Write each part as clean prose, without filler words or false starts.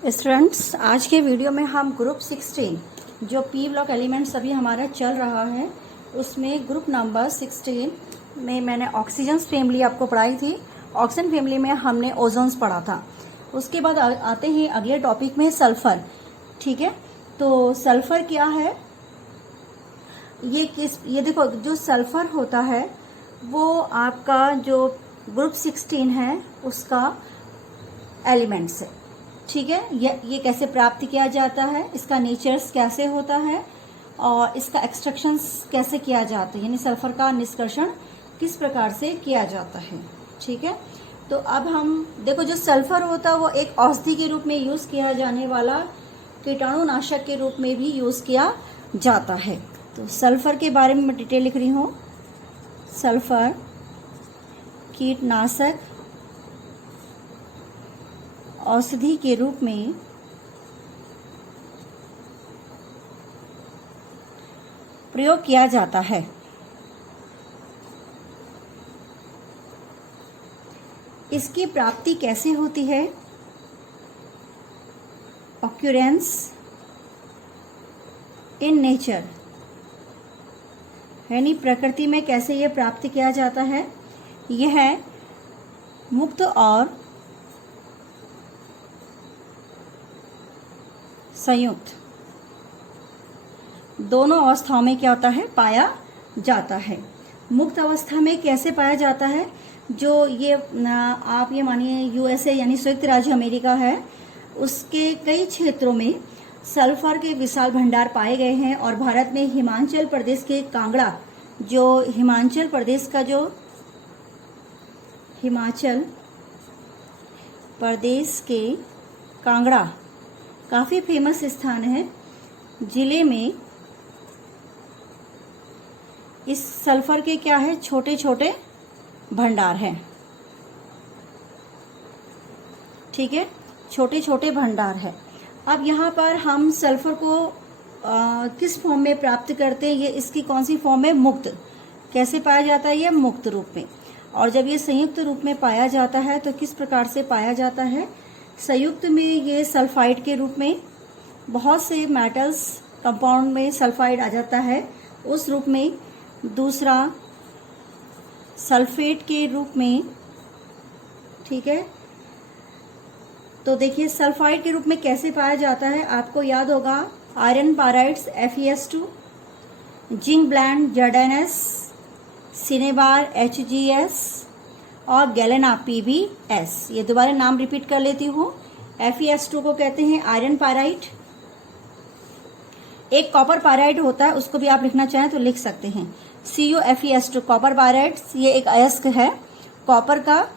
Students, आज के video में हम ग्रुप 16 जो पी ब्लॉक एलिमेंट्स अभी हमारा चल रहा है उसमें ग्रुप नंबर 16 में मैंने ऑक्सीजन्स फैमिली आपको पढ़ाई थी। ऑक्सीजन फैमिली में हमने ओजोन्स पढ़ा था। उसके बाद आते हैं अगले टॉपिक में सल्फर। ठीक है, तो सल्फर क्या है, ये देखो, जो सल्फर होता है वो आपका जो ग्रुप 16 है उसका एलिमेंट्स है। ठीक है, ये कैसे प्राप्त किया जाता है, इसका नेचर्स कैसे होता है और इसका एक्सट्रैक्शंस कैसे किया जाता है, यानी सल्फर का निष्कर्षण किस प्रकार से किया जाता है। ठीक है, तो अब हम देखो, जो सल्फर होता है वो एक औषधि के रूप में यूज किया जाने वाला कीटाणुनाशक के रूप में भी यूज किया जाता है। तो सल्फर के बारे में मैं डिटेल लिख रही हूँ। सल्फर कीटनाशक औषधि के रूप में प्रयोग किया जाता है। इसकी प्राप्ति कैसे होती है? ऑक्यूरेंस इन नेचर, यानी प्रकृति में कैसे यह प्राप्त किया जाता है। यह मुक्त और संयुक्त दोनों अवस्थाओं में क्या होता है, पाया जाता है। मुक्त अवस्था में कैसे पाया जाता है? जो ये आप ये मानिए यूएसए यानी संयुक्त राज्य अमेरिका है, उसके कई क्षेत्रों में सल्फर के विशाल भंडार पाए गए हैं। और भारत में हिमाचल प्रदेश के कांगड़ा, जो हिमाचल प्रदेश का जो हिमाचल प्रदेश के कांगड़ा काफी फेमस स्थान है। जिले में इस सल्फर के क्या है, छोटे छोटे भंडार हैं। ठीक है, छोटे छोटे भंडार है। अब यहाँ पर हम सल्फर को किस फॉर्म में प्राप्त करते हैं, ये इसकी कौन सी फॉर्म है? मुक्त। कैसे पाया जाता है? ये मुक्त रूप में। और जब ये संयुक्त रूप में पाया जाता है तो किस प्रकार से पाया जाता है? संयुक्त में ये सल्फाइड के रूप में, बहुत से मेटल्स कंपाउंड में सल्फाइड आ जाता है उस रूप में। दूसरा सल्फेट के रूप में। ठीक है, तो देखिए सल्फाइड के रूप में कैसे पाया जाता है, आपको याद होगा iron pyrites FeS2, zinc blende ZnS, cinnabar HgS और गैलेना PbS। ये दोबारा नाम रिपीट कर लेती हूँ। FeS2 को कहते हैं आयरन पाराइड। एक कॉपर पाराइड होता है, उसको भी आप लिखना चाहें तो लिख सकते हैं, CuFeS2 कॉपर पाराइड। ये एक अयस्क है कॉपर का।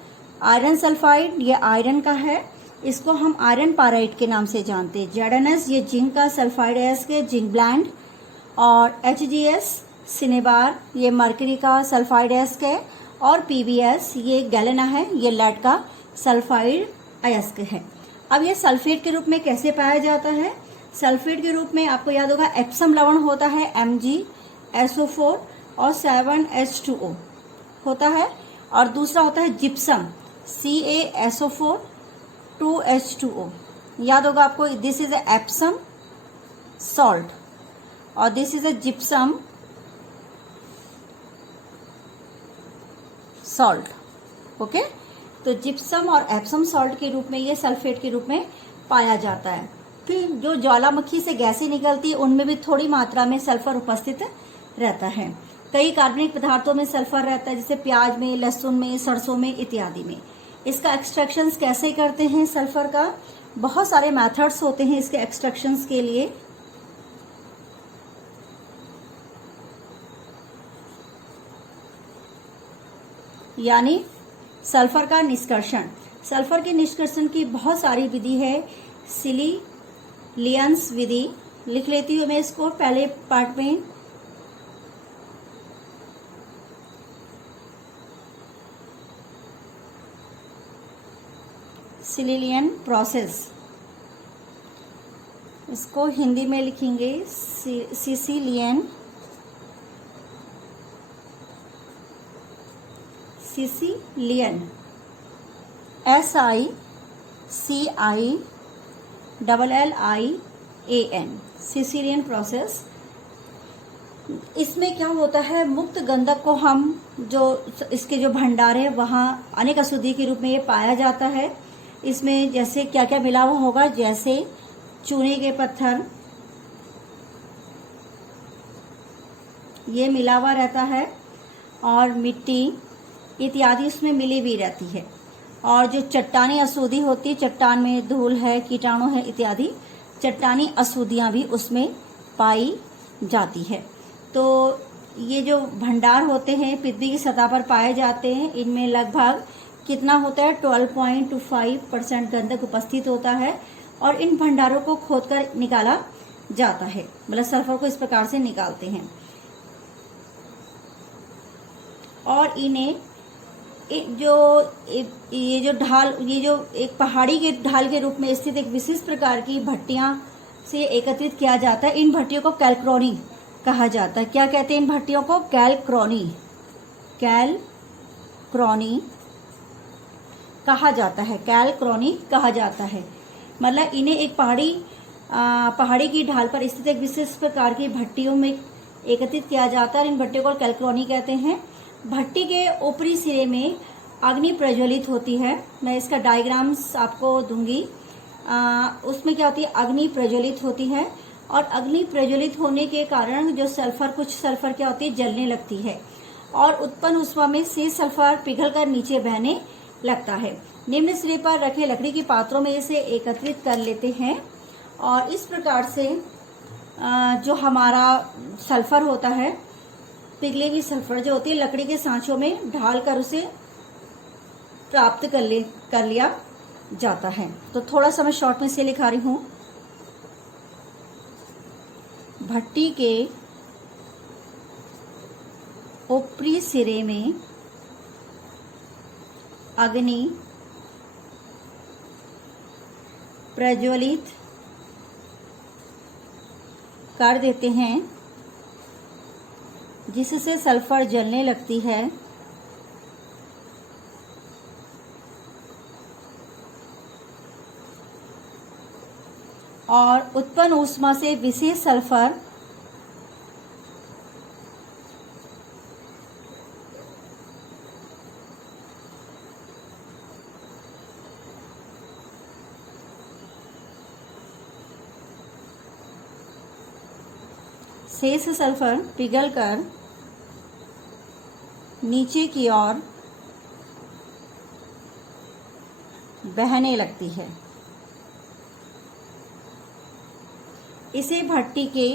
आयरन सल्फाइड ये आयरन का है, इसको हम आयरन पाराइड के नाम से जानते हैं। ZnS ये जिंक का सल्फाइड अयस्क है, जिंक ब्लैंड। और HgS सिनेबार ये मरकरी का सल्फाइड अयस्क है। और PbS ये गैलेना है, ये लेड का सल्फाइड अयस्क है। अब ये सल्फेट के रूप में कैसे पाया जाता है? सल्फेट के रूप में आपको याद होगा एप्सम लवण होता है MgSO4 और 7H2O होता है। और दूसरा होता है जिप्सम CaSO4 2H2O। याद होगा आपको, दिस इज एप्सम सॉल्ट और this is a gypsum salt. Okay, तो जिप्सम और एप्सम सॉल्ट के रूप में ये सल्फेट के रूप में पाया जाता है। फिर जो ज्वालामुखी से गैसें निकलती है उनमें भी थोड़ी मात्रा में सल्फर उपस्थित रहता है। कई कार्बनिक पदार्थों में सल्फर रहता है, जैसे प्याज में, लहसुन में, सरसों में इत्यादि में। इसका एक्सट्रैक्शन कैसे करते हैं सल्फर का? बहुत सारे मेथड्स होते हैं इसके एक्सट्रैक्शन के लिए। यानी सल्फर का निष्कर्षण, सल्फर के निष्कर्षण की बहुत सारी विधि है। सिलिलियंस विधि लिख लेती हूँ मैं इसको पहले पार्ट में। सिलिलियन प्रोसेस, इसको हिंदी में लिखेंगे Sicilian SICILIAN LLIAN, Sicilian process. इसमें क्या होता है, मुक्त गंधक को हम जो इसके जो भंडार है वहाँ अनेक अशुद्धि के रूप में ये पाया जाता है। इसमें जैसे क्या क्या मिला हुआ होगा, जैसे चूने के पत्थर ये मिला हुआ रहता है, और मिट्टी इत्यादि उसमें मिली भी रहती है। और जो चट्टानी अशुद्धि होती है, चट्टान में धूल है, कीटाणु है इत्यादि चट्टानी अशुद्धियाँ भी उसमें पाई जाती है। तो ये जो भंडार होते हैं पृथ्वी की सतह पर पाए जाते हैं, इनमें लगभग कितना होता है, 12.25% गंधक उपस्थित होता है। और इन भंडारों को खोदकर निकाला जाता है, मतलब सल्फर को इस प्रकार से निकालते हैं। और इन्हें ये जो ढाल, ये जो एक पहाड़ी के ढाल के रूप में स्थित एक विशिष्ट प्रकार की भट्टियां से एकत्रित किया जाता है। इन भट्टियों को कैलक्रोनी कहा जाता है। क्या कहते हैं इन भट्टियों को? कैलक्रोनी कहा जाता है। कैलक्रोनी कहा जाता है, मतलब इन्हें एक पहाड़ी की ढाल पर स्थित एक विशिष्ट प्रकार की भट्टियों में एकत्रित किया जाता है। इन भट्टियों को कैलक्रोनी कहते हैं। भट्टी के ऊपरी सिरे में अग्नि प्रज्वलित होती है। मैं इसका डायग्राम्स आपको दूंगी। उसमें क्या होती है, अग्नि प्रज्वलित होती है, और अग्नि प्रज्वलित होने के कारण जो कुछ सल्फर क्या होती है, जलने लगती है, और उत्पन्न ऊष्मा में से सल्फर पिघलकर नीचे बहने लगता है। निम्न सिरे पर रखे लकड़ी के पात्रों में इसे एकत्रित कर लेते हैं, और इस प्रकार से जो हमारा सल्फर होता है, पिघली हुई सल्फर जो होती है, लकड़ी के सांचों में ढालकर उसे प्राप्त कर लिया जाता है। तो थोड़ा सा मैं शॉर्ट में से लिखा रही हूँ। भट्टी के ऊपरी सिरे में अग्नि प्रज्वलित कर देते हैं, जिससे सल्फर जलने लगती है, और उत्पन्न ऊष्मा से विशेष सल्फर शेष सल्फर पिघलकर नीचे की ओर बहने लगती है। इसे भट्टी के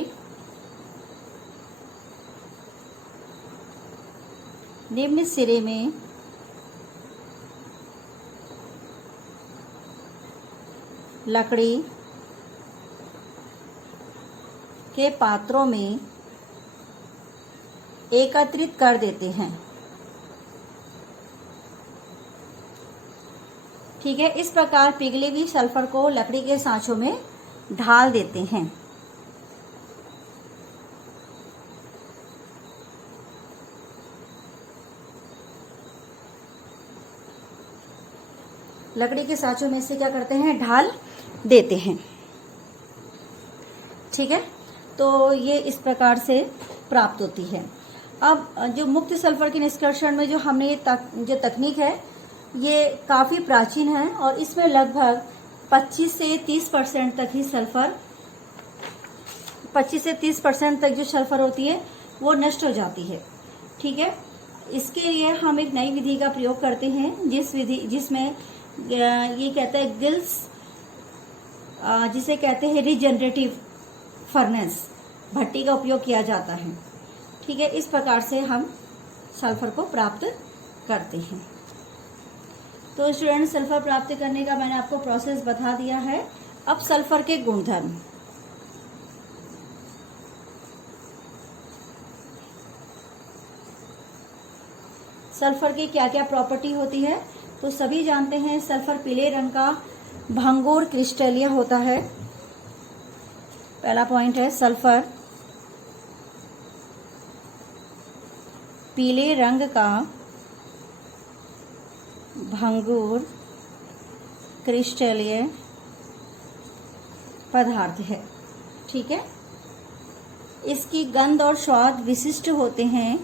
निम्न सिरे में लकड़ी के पात्रों में एकत्रित कर देते हैं। ठीक है, इस प्रकार पिघली हुई सल्फर को लकड़ी के सांचों में ढाल देते हैं। लकड़ी के सांचों में से क्या करते हैं, ढाल देते हैं। ठीक है, तो ये इस प्रकार से प्राप्त होती है। अब जो मुक्त सल्फर के निष्कर्षण में जो हमने जो तकनीक है, ये काफ़ी प्राचीन है, और इसमें लगभग 25 से 30% तक ही सल्फर 25 से 30% तक जो सल्फर होती है वो नष्ट हो जाती है। ठीक है, इसके लिए हम एक नई विधि का प्रयोग करते हैं, जिसमें ये कहता है गिल्स, जिसे कहते हैं रिजनरेटिव फर्नेस, भट्टी का उपयोग किया जाता है। ठीक है, इस प्रकार से हम सल्फर को प्राप्त करते हैं। तो स्टूडेंट, सल्फर प्राप्त करने का मैंने आपको प्रोसेस बता दिया है। अब सल्फर के गुणधर्म। सल्फर की क्या क्या प्रॉपर्टी होती है, तो सभी जानते हैं। सल्फर पीले रंग का भंगुर क्रिस्टलीय होता है। पहला पॉइंट है, सल्फर पीले रंग का भंगुर क्रिस्टलीय पदार्थ है। ठीक है, इसकी गंध और स्वाद विशिष्ट होते हैं।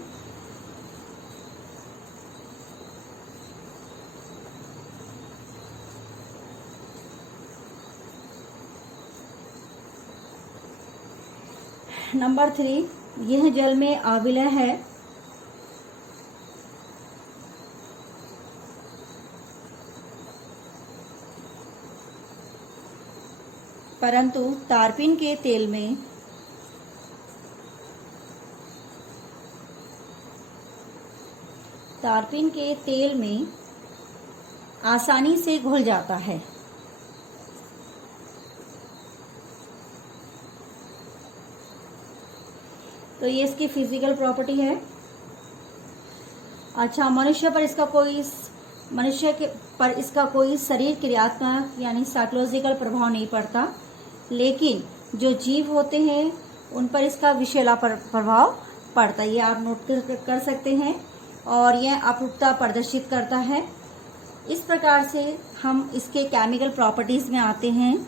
नंबर 3, यह जल में आविलय है। परंतु तारपीन के तेल में आसानी से घुल जाता है। तो ये इसकी फिजिकल प्रॉपर्टी है। अच्छा, मनुष्य पर इसका कोई शरीर क्रियात्मक यानी साइकोलॉजिकल प्रभाव नहीं पड़ता, लेकिन जो जीव होते हैं उन पर इसका विषैला प्रभाव पड़ता है। ये आप नोट कर सकते हैं और यह अपरूपता प्रदर्शित करता है। इस प्रकार से हम इसके केमिकल प्रॉपर्टीज में आते हैं।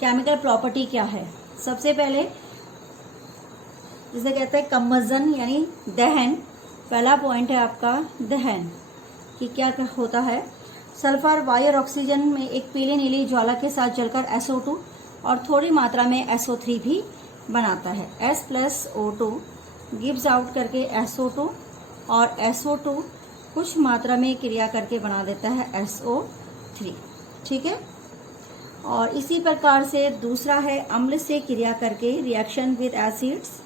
केमिकल प्रॉपर्टी क्या है? सबसे पहले जिसे कहते हैं कम्बजन यानी दहन। पहला पॉइंट है आपका दहन कि क्या होता है। सल्फर वायु और ऑक्सीजन में एक पीले नीली ज्वाला के साथ जलकर SO2 और थोड़ी मात्रा में SO3 भी बनाता है। S+O2 गिव्स आउट करके SO2 और SO2 कुछ मात्रा में क्रिया करके बना देता है SO3। ठीक है, और इसी प्रकार से दूसरा है अम्ल से क्रिया करके रिएक्शन विद एसिड्स।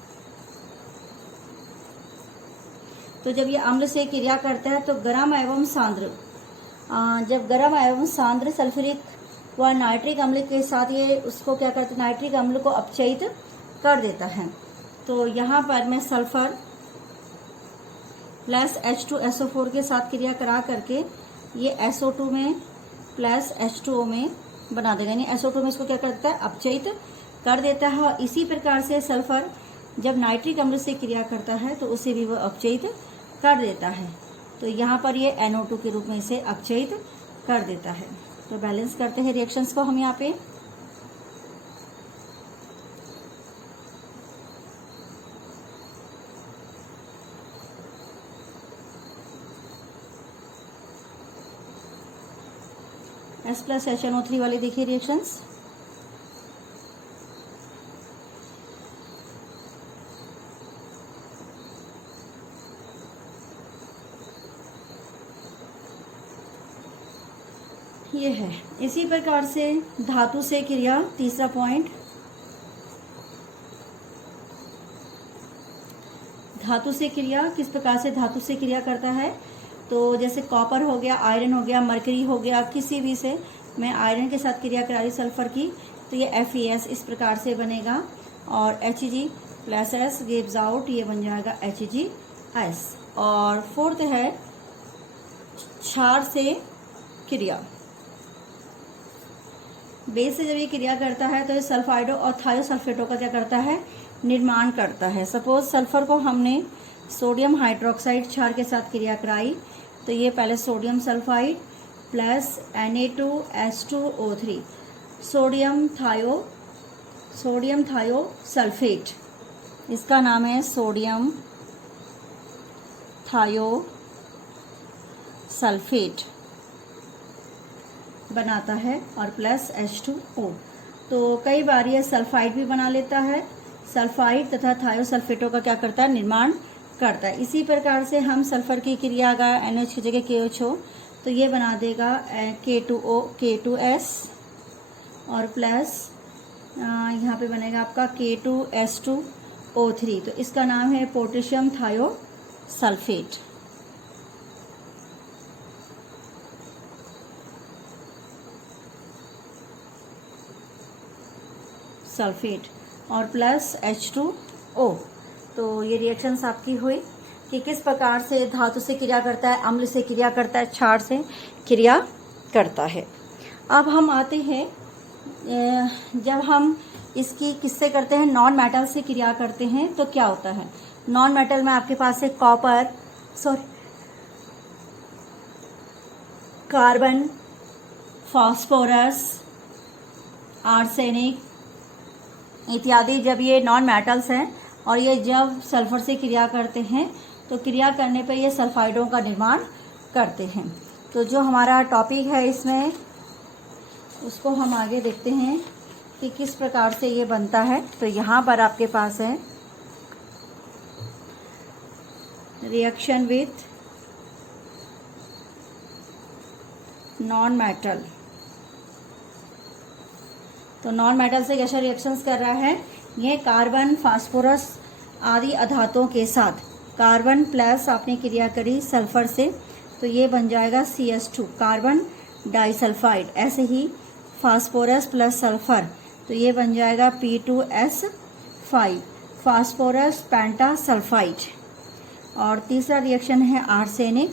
तो जब ये अम्ल से क्रिया करता है तो गर्म एवं सांद्र सल्फ्यूरिक व नाइट्रिक अम्ल के साथ ये उसको क्या करते हैं, नाइट्रिक अम्ल को अपचयित कर देता है। तो यहाँ पर मैं सल्फर प्लस H2SO4 के साथ क्रिया करा करके ये SO2 में प्लस H2O में बना देगा, यानी SO2 में इसको क्या करता है, अपचयित कर देता है। और इसी प्रकार से सल्फर जब नाइट्रिक अम्ल से क्रिया करता है तो उसे भी वो अपचयित कर देता है। तो यहाँ पर ये NO2 के रूप में इसे अपचयित कर देता है। तो बैलेंस करते हैं रिएक्शंस को हम यहाँ पे। S+HNO3 वाले देखिए रिएक्शंस। ये है। इसी प्रकार से धातु से क्रिया, तीसरा पॉइंट, धातु से क्रिया किस प्रकार से धातु से क्रिया करता है। तो जैसे कॉपर हो गया, आयरन हो गया, मरकरी हो गया, किसी भी से मैं आयरन के साथ क्रिया करा रही सल्फर की तो ये FeS इस प्रकार से बनेगा और Hg+S गिव्स आउट, ये बन जाएगा HgS। और फोर्थ है क्षार से क्रिया। बेस से जब ये क्रिया करता है तो ये सल्फाइडो और थायोसल्फेटो का क्या करता है, निर्माण करता है। सपोज सल्फर को हमने सोडियम हाइड्रोक्साइड क्षार के साथ क्रिया कराई तो ये पहले sodium sulphide plus Na2H2O3 sodium thiosulphate, इसका नाम है सोडियम थायोसल्फेट बनाता है और प्लस H2O। तो कई बार ये सल्फाइड भी बना लेता है। सल्फाइड तथा थायोसल्फेटों का क्या करता है, निर्माण करता है। इसी प्रकार से हम सल्फर की क्रिया का NH की जगह KH हो तो ये बना देगा K2O K2S और प्लस यहाँ पे बनेगा आपका K2S2O3। तो इसका नाम है पोटेशियम थायोसल्फेट। सल्फेट और प्लस H2O। तो ये रिएक्शंस आपकी हुई कि किस प्रकार से धातु से क्रिया करता है, अम्ल से क्रिया करता है, क्षार से क्रिया करता है। अब हम आते हैं जब हम इसकी किससे करते हैं, नॉन मेटल से क्रिया करते हैं तो क्या होता है। नॉन मेटल में आपके पास है कार्बन, फास्फोरस, आर्सेनिक इत्यादि जब ये नॉन मेटल्स हैं और ये जब सल्फर से क्रिया करते हैं तो क्रिया करने पर ये सल्फाइडों का निर्माण करते हैं। तो जो हमारा टॉपिक है इसमें उसको हम आगे देखते हैं कि किस प्रकार से ये बनता है। तो यहाँ पर आपके पास है रिएक्शन विथ नॉन मेटल। तो नॉन मेटल से कैसा रिएक्शंस कर रहा है, ये कार्बन, फास्फोरस आदि अधातुओं के साथ कार्बन प्लस आपने क्रिया करी सल्फर से तो ये बन जाएगा CH2 कार्बन डाइसल्फाइड। ऐसे ही फास्फोरस प्लस सल्फर तो ये बन जाएगा P2S5 फास्फोरस पेंटा सल्फाइड। और तीसरा रिएक्शन है आर्सेनिक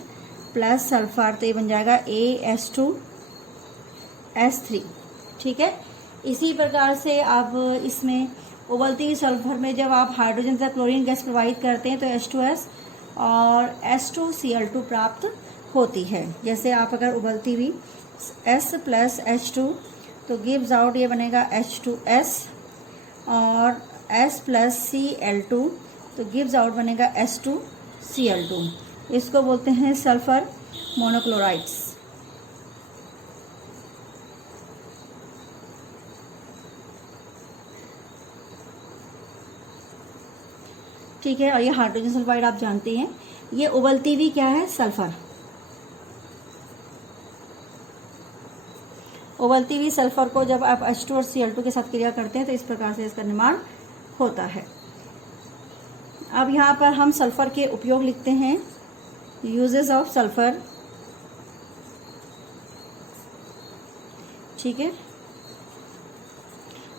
प्लस सल्फर तो ये बन जाएगा AS2S3। ठीक है। इसी प्रकार से अब इसमें उबलती हुई सल्फर में जब आप हाइड्रोजन तथा क्लोरीन गैस प्रोवाइड करते हैं तो H2S और S2Cl2 प्राप्त होती है। जैसे आप अगर उबलती हुई S प्लस H2 तो गिव्स आउट ये बनेगा H2S और S प्लस Cl2 तो गिव्स आउट बनेगा S2Cl2। इसको बोलते हैं सल्फर मोनोक्लोराइड्स। ठीक है। और ये हाइड्रोजन सल्फाइड आप जानते हैं, ये उबलती हुई क्या है, सल्फर। उबलती हुई सल्फर को जब आप H2 और Cl2 के साथ क्रिया करते हैं तो इस प्रकार से इसका निर्माण होता है। अब यहाँ पर हम सल्फर के उपयोग लिखते हैं, यूजेस ऑफ सल्फर। ठीक है।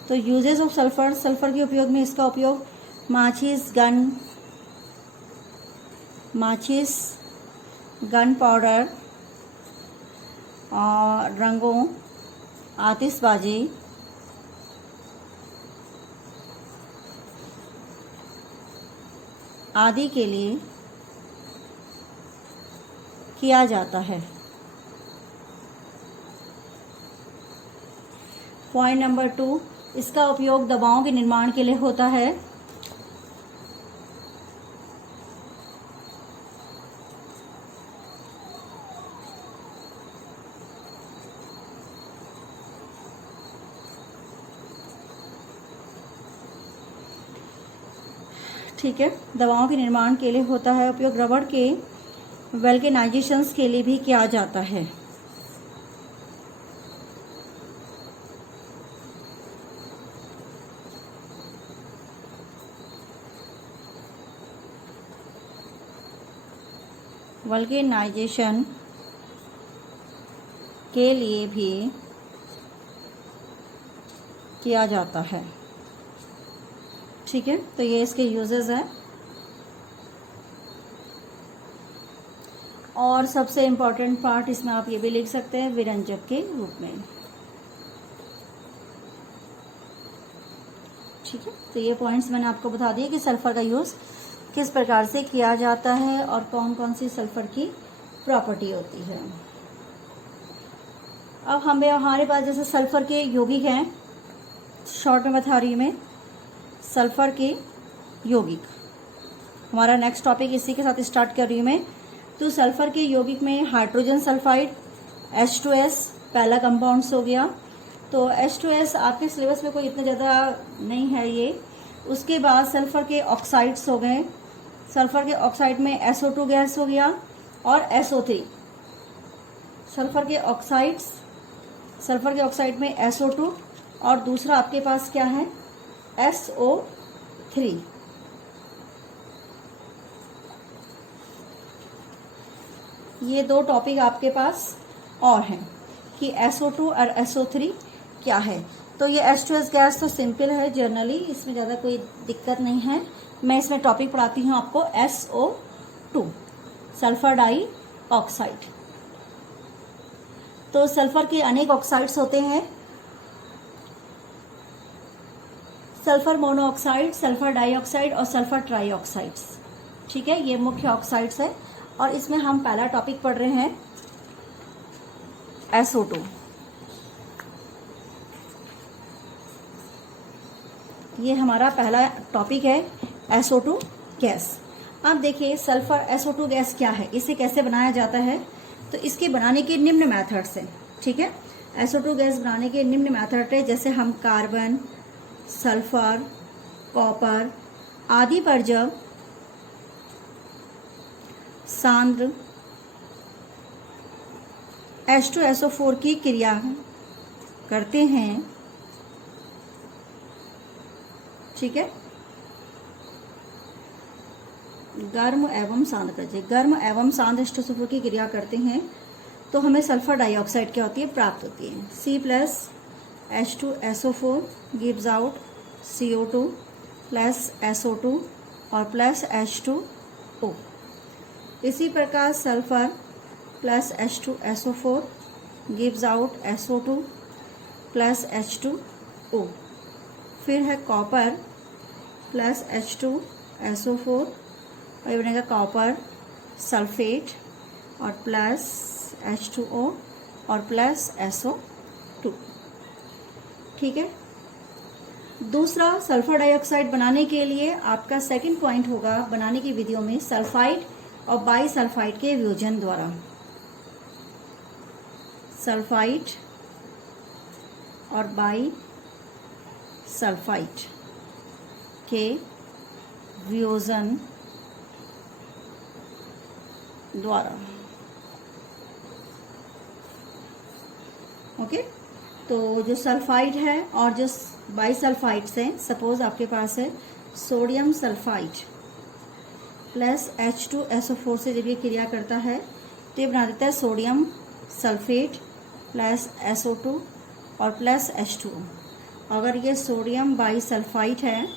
तो यूजेस ऑफ सल्फर, सल्फर के उपयोग में इसका उपयोग माचिस, गन पाउडर और रंगों, आतिशबाजी आदि के लिए किया जाता है। पॉइंट नंबर 2, इसका उपयोग दवाओं के निर्माण के लिए होता है। ठीक है। दवाओं के निर्माण के लिए होता है उपयोग। रबड़ के वल्केनाइजेशंस के लिए भी किया जाता है। वल्केनाइजेशन के लिए भी किया जाता है। ठीक है। तो ये इसके यूजेस हैं। और सबसे इम्पोर्टेंट पार्ट इसमें आप ये भी लिख सकते हैं विरंजक के रूप में। ठीक है। तो ये पॉइंट्स मैंने आपको बता दिए कि सल्फर का यूज़ किस प्रकार से किया जाता है और कौन कौन सी सल्फर की प्रॉपर्टी होती है। अब हमारे पास जैसे सल्फर के यौगिक हैं, शॉर्ट में बता रही हूँ मैं, सल्फर के यौगिक हमारा नेक्स्ट टॉपिक इसी के साथ स्टार्ट कर रही हूँ मैं। तो सल्फर के यौगिक में हाइड्रोजन सल्फाइड H2S पहला कंपाउंड्स हो गया। तो H2S आपके सिलेबस में कोई इतना ज़्यादा नहीं है ये। उसके बाद सल्फर के ऑक्साइड्स हो गए। सल्फर के ऑक्साइड में SO2 गैस हो गया और SO3। सल्फर के ऑक्साइड में SO2 और दूसरा आपके पास क्या है, SO3। ये दो टॉपिक आपके पास और हैं कि SO2 और SO3 क्या है। तो ये H2S गैस तो सिंपल है जनरली, इसमें ज़्यादा कोई दिक्कत नहीं है। मैं इसमें टॉपिक पढ़ाती हूँ आपको SO2 सल्फर डाई ऑक्साइड। तो सल्फर के अनेक ऑक्साइड्स होते हैं, सल्फर मोनोऑक्साइड, सल्फर डाइऑक्साइड और सल्फर ट्राइऑक्साइड्स। ठीक है। ये मुख्य ऑक्साइड्स है और इसमें हम पहला टॉपिक पढ़ रहे हैं SO2। ये हमारा पहला टॉपिक है SO2 गैस। अब देखिए सल्फर SO2 गैस क्या है, इसे कैसे बनाया जाता है। तो इसके बनाने के निम्न मेथड्स हैं, ठीक है। SO2 गैस बनाने के निम्न मेथड है, जैसे हम कार्बन, सल्फर, कॉपर आदि पर जब सांद्र H2SO4 की क्रिया करते हैं, ठीक है, गर्म एवं सांद्र करते, गर्म एवं सांद्र H2SO4 की क्रिया करते हैं तो हमें सल्फर डाइऑक्साइड क्या होती है, प्राप्त होती है। C+H2SO4 gives out CO2 plus SO2 और प्लस H2O। इसी प्रकार sulphur plus H2SO4 gives out SO2 plus H2O। फिर है कॉपर प्लस H2SO4 और ये बनेगा कॉपर सल्फेट और प्लस H2O और प्लस SO2, ठीक है। दूसरा सल्फर डाइऑक्साइड बनाने के लिए आपका सेकंड पॉइंट होगा बनाने की विधियों में सल्फाइड और बाईसल्फाइड के वियोजन द्वारा। सल्फाइड और बाईसल्फाइड के वियोजन द्वारा, ओके। तो जो सल्फाइड है और जो बाईसल्फाइड्स हैं, सपोज आपके पास है सोडियम सल्फाइड प्लस H2SO4 से जब ये क्रिया करता है तो ये बना देता है सोडियम सल्फेट प्लस SO2 और प्लस H2O। अगर ये सोडियम बाईसल्फाइड है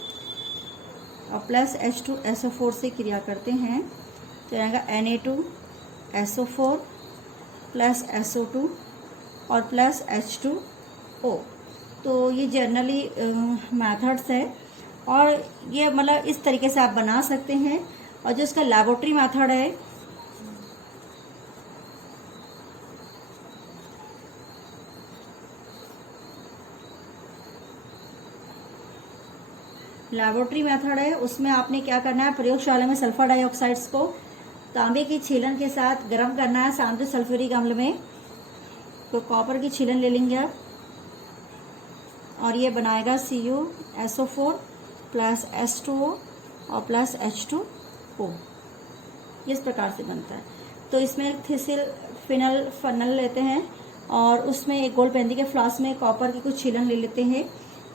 और प्लस H2SO4 से क्रिया करते हैं तो रहेगा Na2SO4 प्लस SO2 और प्लस H2O। तो ये जनरली मेथड्स है और ये मतलब इस तरीके से आप बना सकते हैं। और जो इसका लैबोरेटरी मेथड है, उसमें आपने क्या करना है, प्रयोगशाला में सल्फर डाइऑक्साइड्स को तांबे की छीलन के साथ गर्म करना है सांद्र सल्फ्यूरिक अम्ल में। तो कॉपर की छीलन ले लेंगे आप और ये बनाएगा CuSO4 प्लस H2O और प्लस H2O। इस प्रकार से बनता है। तो इसमें थिसिल फिनल फनल लेते हैं और उसमें एक गोल्ड पेंदी के फ्लास्क में कॉपर की कुछ छीलन ले लेते हैं।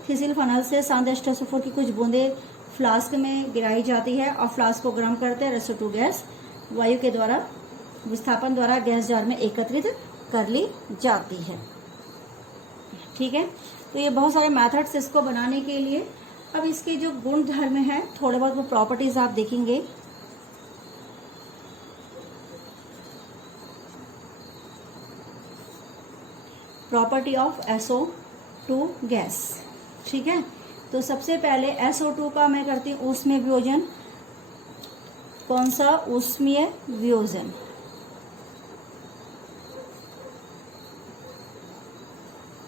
थिसिल फनल से सांद्र H2SO4 की कुछ बूंदें फ्लास्क में गिराई जाती है और फ्लास्क को गर्म करते हैं। SO2 गैस वायु के द्वारा विस्थापन द्वारा गैस जार में एकत्रित कर ली जाती है, ठीक है। तो ये बहुत सारे मेथड्स इसको बनाने के लिए। अब इसके जो गुण धर्म है, थोड़े बहुत वो प्रॉपर्टीज आप देखेंगे। प्रॉपर्टी ऑफ SO2 गैस, ठीक है। तो सबसे पहले SO2 का मैं करती हूँ ऊष्मीय वियोजन। कौन सा? ऊष्मीय वियोजन।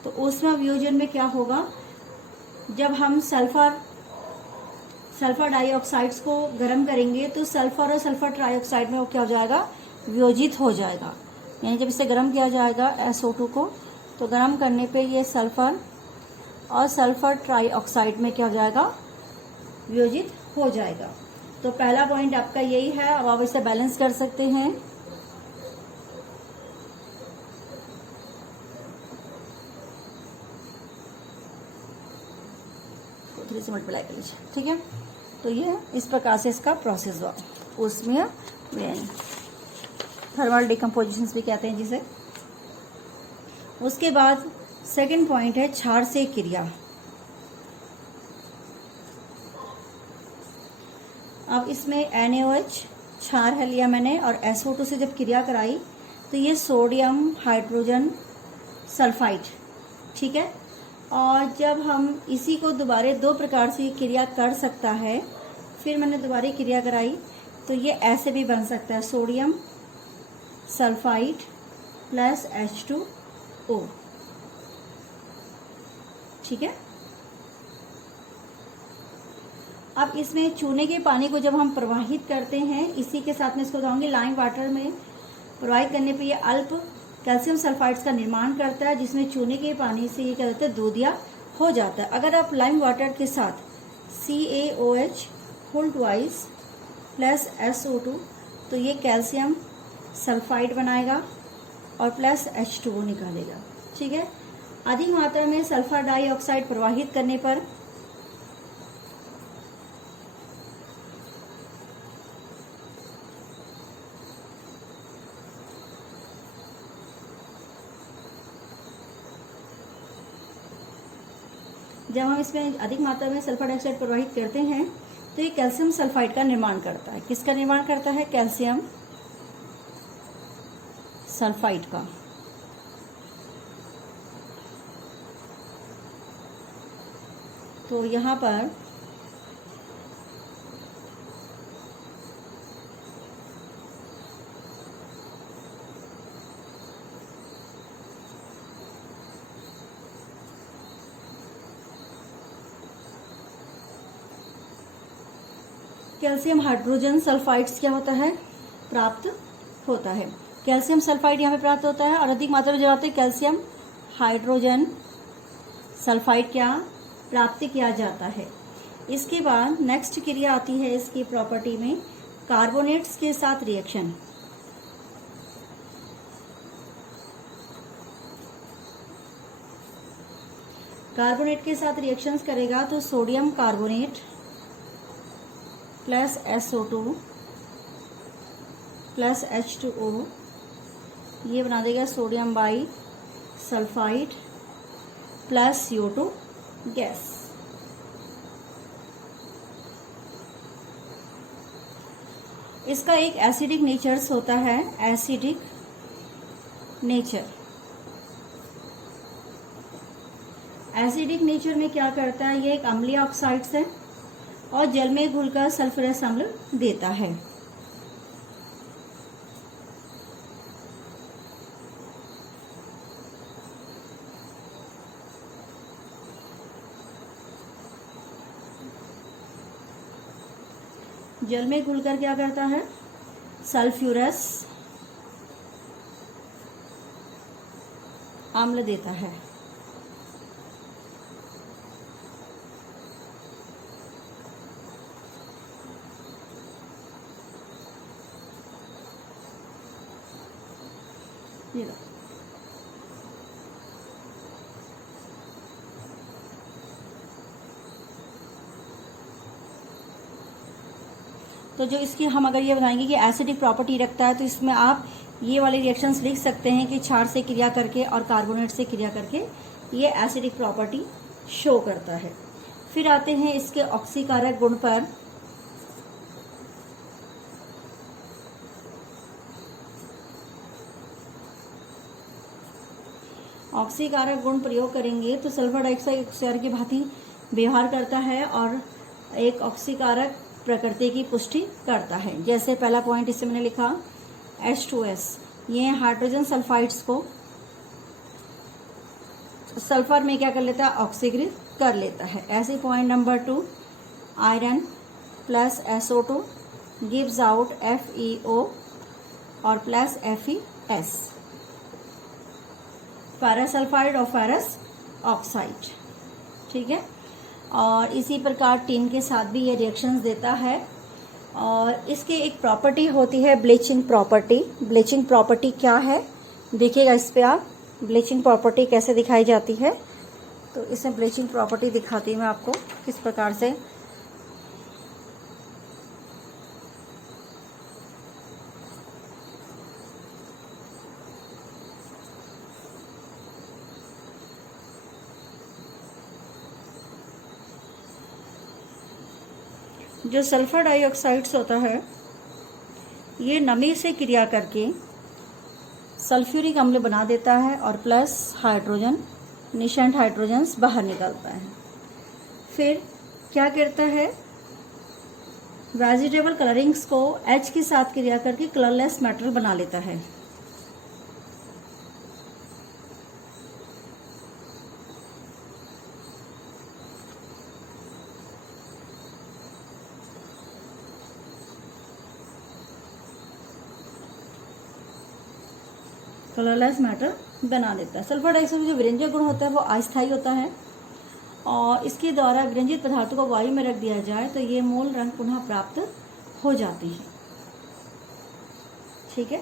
तो ऊष्मीय वियोजन में क्या होगा, जब हम सल्फर डाइऑक्साइड्स को गर्म करेंगे तो सल्फर और सल्फर ट्राइऑक्साइड में वो क्या हो जाएगा, वियोजित हो जाएगा। यानी जब इसे गर्म किया जाएगा SO2 को, तो गर्म करने पे ये सल्फर और सल्फर ट्राइऑक्साइड में क्या हो जाएगा, वियोजित हो जाएगा। तो पहला पॉइंट आपका यही है। अब आप इसे बैलेंस कर सकते हैं। थ्री से मल्टीप्लाई कर लीजिए, ठीक है। तो ये इस प्रकार से इसका प्रोसेस हुआ ऊष्मीय वियोजन, थर्मल डिकम्पोजिशन भी कहते हैं जिसे। उसके बाद सेकंड पॉइंट है क्षार से क्रिया। अब इसमें NaOH क्षार है लिया मैंने और SO2 से जब क्रिया कराई तो ये सोडियम हाइड्रोजन सल्फाइड, ठीक है। और जब हम इसी को दोबारा दो प्रकार से क्रिया कर सकता है, फिर मैंने दोबारा क्रिया कराई तो ये ऐसे भी बन सकता है, सोडियम सल्फाइड प्लस H2O। ठीक है। अब इसमें चूने के पानी को जब हम प्रवाहित करते हैं, इसी के साथ में इसको बताऊंगी, लाइम वाटर में प्रवाहित करने पे ये अल्प कैल्शियम सल्फाइड्स का निर्माण करता है, जिसमें चूने के पानी से ये क्या होता है, दूधिया हो जाता है। अगर आप लाइम वाटर के साथ CaOH whole twice plus SO2, तो ये कैल्शियम सल्फाइड बनाएगा और प्लस H2O निकालेगा। ठीक है। अधिक मात्रा में सल्फर डाइऑक्साइड प्रवाहित करने पर जब हम इसमें अधिक मात्रा में सल्फर डाइऑक्साइड प्रवाहित करते हैं तो ये कैल्शियम सल्फाइड का निर्माण करता है। किसका निर्माण करता है? कैल्शियम सल्फाइड का। तो यहाँ पर कैल्शियम हाइड्रोजन सल्फाइड्स क्या होता है? प्राप्त होता है। कैल्शियम सल्फाइड यहाँ पे प्राप्त होता है और अधिक मात्रा में जब आते हैं कैल्शियम हाइड्रोजन सल्फाइड क्या प्राप्त किया जाता है। इसके बाद नेक्स्ट क्रिया आती है इसकी प्रॉपर्टी में, कार्बोनेट्स के साथ रिएक्शन। कार्बोनेट के साथ रिएक्शंस करेगा तो sodium carbonate plus SO2 plus H2O ये बना देगा sodium by sulphide plus CO2 gas. इसका एक एसिडिक नेचर्स होता है, एसिडिक नेचर। एसिडिक नेचर में क्या करता है, ये एक अम्लीय ऑक्साइड्स है और जल में घुलकर सल्फ्यूरस अम्ल देता है। जल में घुलकर क्या करता है, सल्फ्यूरस अम्ल देता है। तो जो इसकी हम अगर ये बताएंगे कि एसिडिक प्रॉपर्टी रखता है, तो इसमें आप ये वाले रिएक्शंस लिख सकते हैं कि क्षार से क्रिया करके और कार्बोनेट से क्रिया करके ये एसिडिक प्रॉपर्टी शो करता है। फिर आते हैं इसके ऑक्सीकारक गुण पर। ऑक्सीकारक गुण प्रयोग करेंगे तो सल्फर डाइऑक्साइड ऑक्सीकारक की भांति व्यवहार करता है और एक ऑक्सीकारक प्रकृति की पुष्टि करता है। जैसे पहला पॉइंट इससे मैंने लिखा H2S, ये हाइड्रोजन सल्फाइड्स को सल्फर में क्या कर लेता है, ऑक्सीकृत कर लेता है। ऐसे point number 2, iron plus SO2 gives out FeO और प्लस FeS, फेरस सल्फाइड और फेरस ऑक्साइड। ठीक है। और इसी प्रकार टिन के साथ भी ये रिएक्शंस देता है। और इसकी एक प्रॉपर्टी होती है ब्लीचिंग प्रॉपर्टी। ब्लीचिंग प्रॉपर्टी क्या है देखिएगा इस पे आप, ब्लीचिंग प्रॉपर्टी कैसे दिखाई जाती है। तो इसमें ब्लीचिंग प्रॉपर्टी दिखाती हूँ मैं आपको किस प्रकार से। जो सल्फर डाइऑक्साइड्स होता है ये नमी से क्रिया करके सल्फ्यूरिक अम्ल बना देता है और प्लस हाइड्रोजन निशंट हाइड्रोजन्स बाहर निकलता है। फिर क्या करता है, वेजिटेबल कलरिंग्स को H के साथ क्रिया करके कलरलेस मेटल बना लेता है। कलरलेस मैटर बना देता है। सल्फर डाइऑक्साइड जो विरंजक गुण होता है वो अस्थायी होता है और इसके द्वारा विरंजित पदार्थों को वायु में रख दिया जाए तो ये मूल रंग पुनः प्राप्त हो जाते हैं। ठीक है,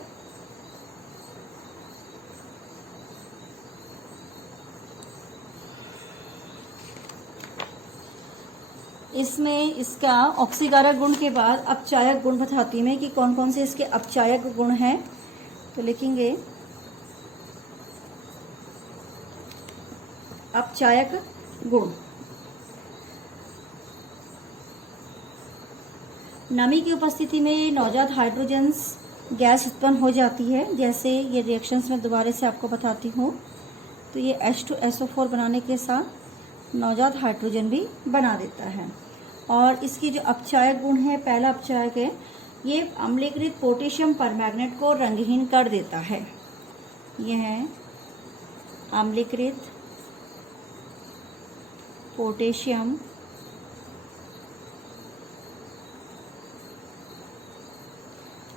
इसमें इसका ऑक्सीकारक गुण के बाद अपचायक गुण बताती मैं कि कौन कौन से इसके अपचायक गुण हैं। तो लिखेंगे अपचायक गुण। नमी की उपस्थिति में नवजात हाइड्रोजन्स गैस उत्पन्न हो जाती है। जैसे ये रिएक्शंस में दोबारा से आपको बताती हूँ। तो ये H2SO4 बनाने के साथ नवजात हाइड्रोजन भी बना देता है। और इसकी जो अपचायक गुण है, पहला अपचायक है, ये अम्लीकृत पोटेशियम परमैंगनेट को रंगहीन कर देता है। यह है अम्लीकृत पोटेशियम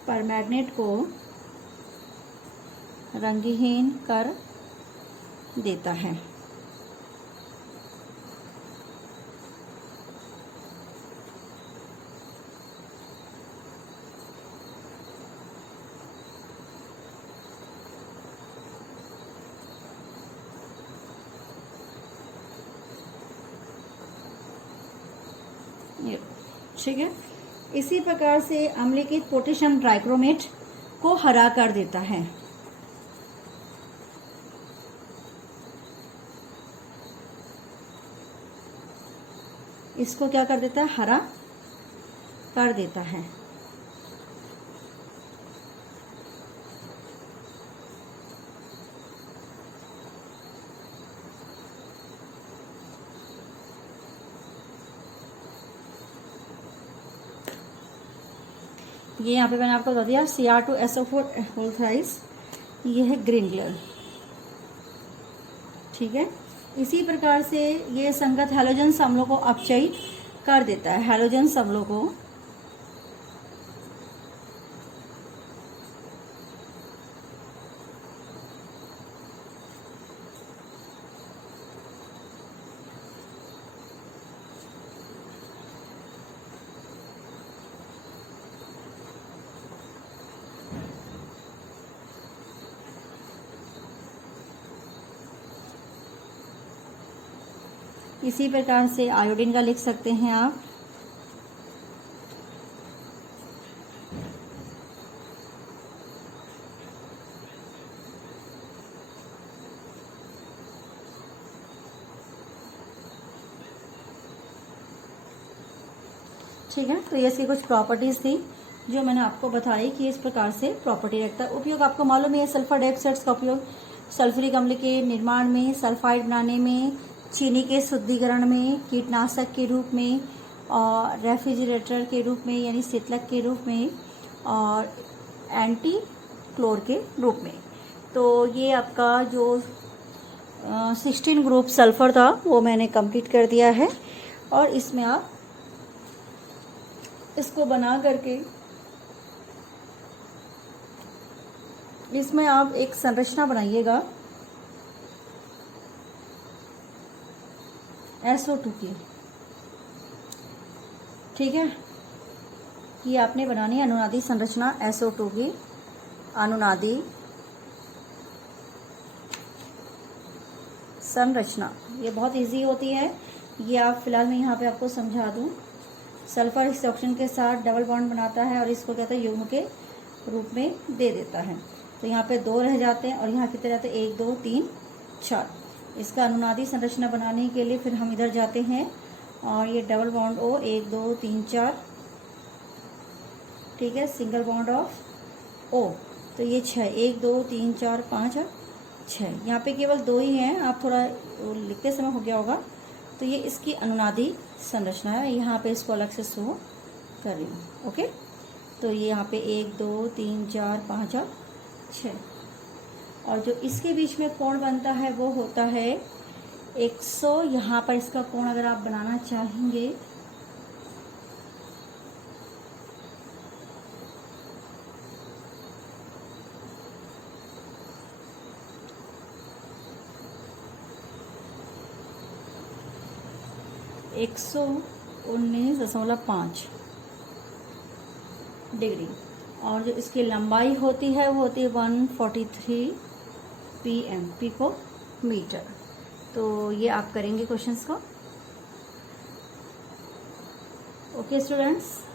परमैंगनेट को रंगहीन कर देता है। ठीक है, इसी प्रकार से अम्लीकृत पोटेशियम ट्राइक्रोमेट को हरा कर देता है। इसको क्या कर देता है? हरा कर देता है। ये यहाँ पे मैंने आपको बता दिया Cr2SO4 होल थ्राइस, ये है ग्रीन कलर। ठीक है, इसी प्रकार से ये संगत हैलोजन अम्लों को अपचयित कर देता है। हैलोजन अम्लों को इसी प्रकार से आयोडीन का लिख सकते हैं आप। ठीक है, तो ये इसकी कुछ प्रॉपर्टीज थी जो मैंने आपको बताई कि इस प्रकार से प्रॉपर्टी रखता है। उपयोग आपको मालूम है, सल्फर डाइऑक्साइड्स का उपयोग सल्फ्यूरिक अम्ल के निर्माण में, सल्फाइड बनाने में, चीनी के शुद्धिकरण में, कीटनाशक के रूप में और रेफ्रिजरेटर के रूप में यानी शीतलक के रूप में और एंटी क्लोर के रूप में। तो ये आपका जो 16 ग्रुप सल्फर था वो मैंने कंप्लीट कर दिया है। और इसमें आप इसको बना करके इसमें आप एक संरचना बनाइएगा SO2 की। ठीक है, ये आपने बनानी है अनुनादी संरचना SO2 की। अनुनादी संरचना ये बहुत इजी होती है। ये आप फिलहाल मैं यहाँ पे आपको समझा दूँ। सल्फर इस ऑक्सीजन के साथ डबल बॉन्ड बनाता है और इसको कहते हैं युग्म के रूप में दे देता है। तो यहाँ पे 2 रह जाते हैं और यहाँ कितने रहते हैं? 1 2 3 4। इसका अनुनादी संरचना बनाने के लिए फिर हम इधर जाते हैं और ये डबल बॉन्ड O 1 2 3 4। ठीक है, सिंगल बॉन्ड ऑफ O तो ये 6 1 2 3 4 5 6। यहाँ पे केवल 2 ही हैं, आप थोड़ा लिखते समय हो गया होगा। तो ये इसकी अनुनादी संरचना है। यहाँ पे इसको अलग से शो कर रही हूँ। ओके, तो ये यहाँ पे 1 2 3 4 5 और 6। और जो इसके बीच में कोण बनता है वो होता है 100। यहाँ पर इसका कोण अगर आप बनाना चाहेंगे 119.5 डिग्री, और जो इसकी लंबाई होती है वो होती है 143 पिको मीटर। तो ये आप करेंगे क्वेश्चंस को। Okay students.